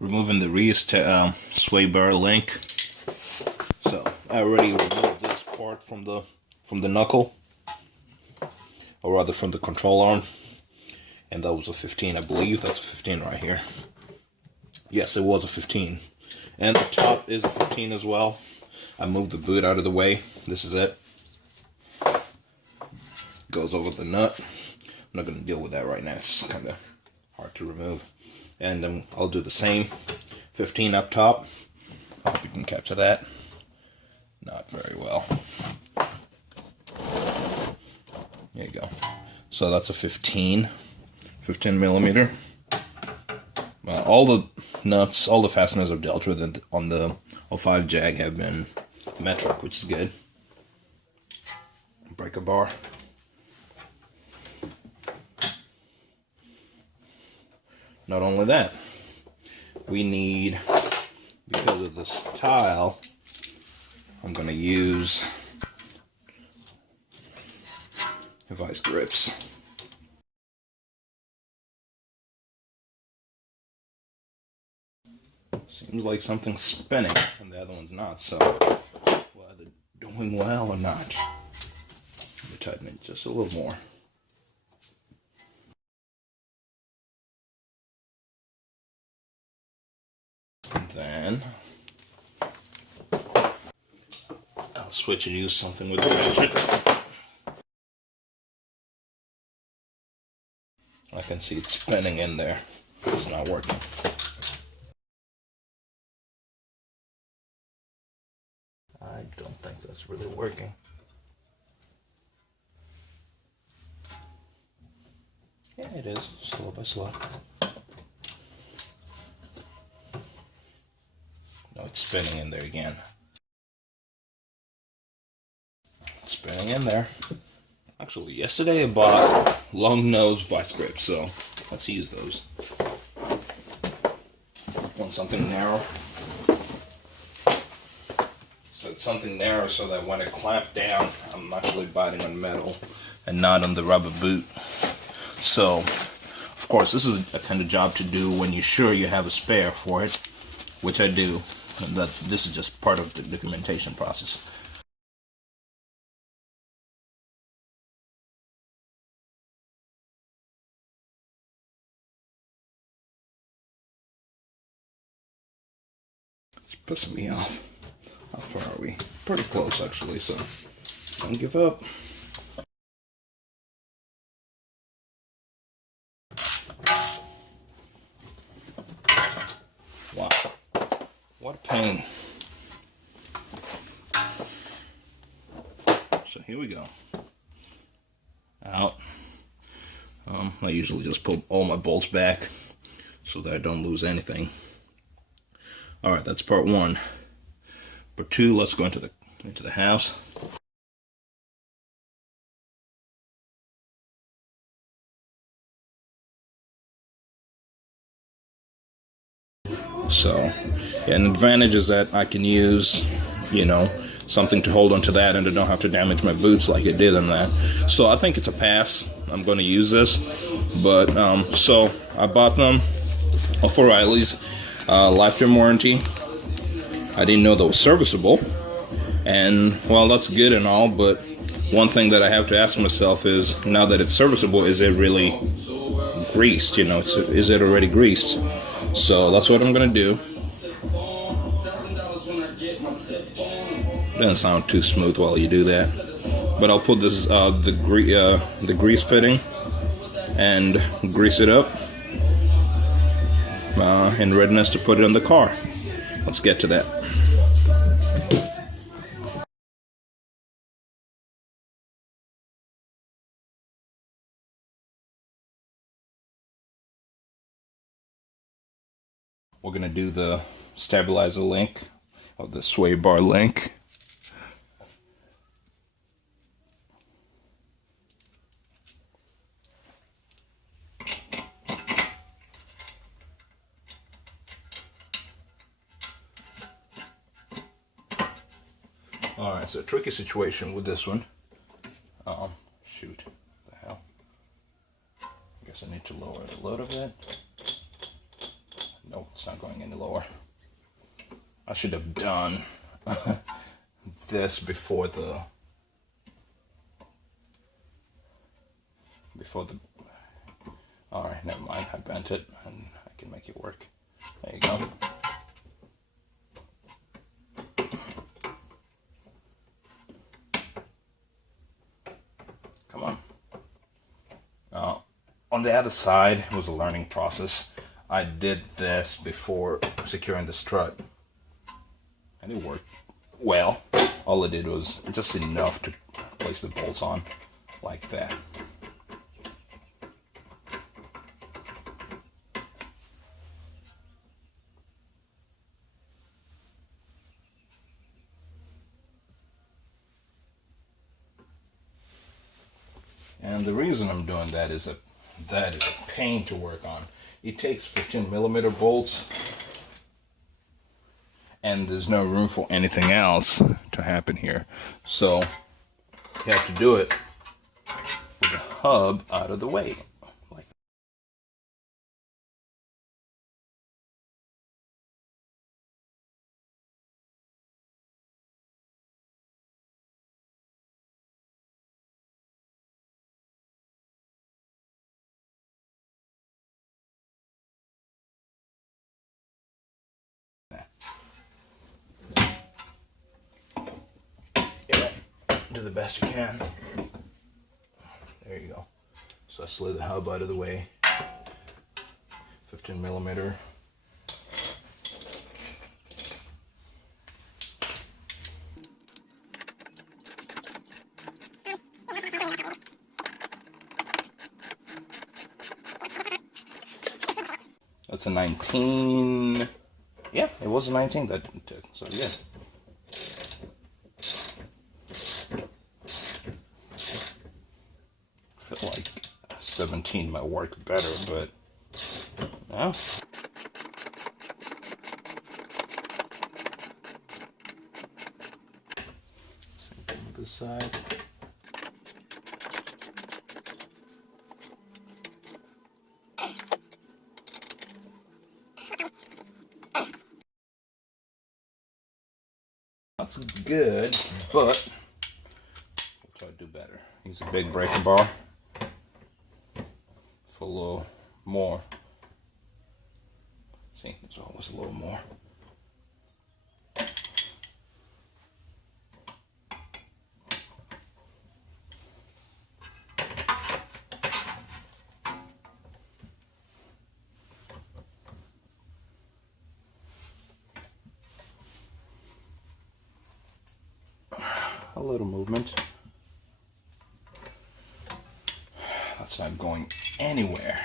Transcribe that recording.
removing the rear sway bar link. So I already removed this part from the knuckle, or rather from the control arm, and that was a 15, I believe. That's a 15 right here. Yes, it was a 15, and the top is a 15 as well. I moved the boot out of the way. This is it. Goes over the nut. I'm not going to deal with that right now. It's kind of hard to remove. And I'll do the same 15 up top. I hope you can capture that. Not very well. There you go. So that's a 15 millimeter. All the nuts, all the fasteners I've dealt with on the 05 Jag have been metric, which is good. Breaker bar. Not only that, we need, because of this tile, I'm going to use vice grips. Seems like something's spinning and the other one's not, so we're either doing well or not. Let me tighten it just a little more. And then I'll switch and use something with the ratchet. I can see it spinning in there. It's not working. I don't think that's really working. Yeah, it is, slow by slow. No, it's spinning in there again. It's spinning in there. Actually, yesterday I bought long nose vice grips, so let's use those. Want something narrow. So it's something narrow so that when I clamp down, I'm actually biting on metal and not on the rubber boot. So, of course, this is a kind of job to do when you're sure you have a spare for it, which I do. And that this is just part of the documentation process. It's pissing me off. How far are we? Pretty close, actually, so don't give up. Wow. What a pain. So here we go. Out. I usually just pull all my bolts back so that I don't lose anything. Alright, that's part one. Part two, let's go into the house. So, yeah, an advantage is that I can use, something to hold onto that, and I don't have to damage my boots like it did in that. So I think it's a pass. I'm going to use this. But, so I bought them for Riley's lifetime warranty. I didn't know that was serviceable. And, well, that's good and all, but one thing that I have to ask myself is, now that it's serviceable, is it really greased? Is it already greased? So that's what I'm going to do. Doesn't sound too smooth while you do that, but I'll put this the grease fitting and grease it up in readiness to put it in the car. Let's get to that. We're gonna do the stabilizer link, or the sway bar link. Alright, so tricky situation with this one. Shoot, what the hell? I guess I need to lower it a little bit. No, it's not going any lower. I should have done this before the alright, never mind, I bent it and I can make it work. There you go. Come on. Now, on the other side, it was a learning process. I did this before securing the strut, and it worked well. All I did was just enough to place the bolts on, like that. And the reason I'm doing that is that is a pain to work on. It takes 15mm bolts, and there's no room for anything else to happen here. So you have to do it with the hub out of the way. Like do the best you can. There you go. So I slid the hub out of the way. 15mm. That's a 19. Yeah, it was a 19 that did. So yeah. I feel like 17 might work better, but no. Same thing with this side. That's good, but we'll try to do better. Use a big breaker bar for a little more. See, there's always a little more. A little movement. That's not going anywhere.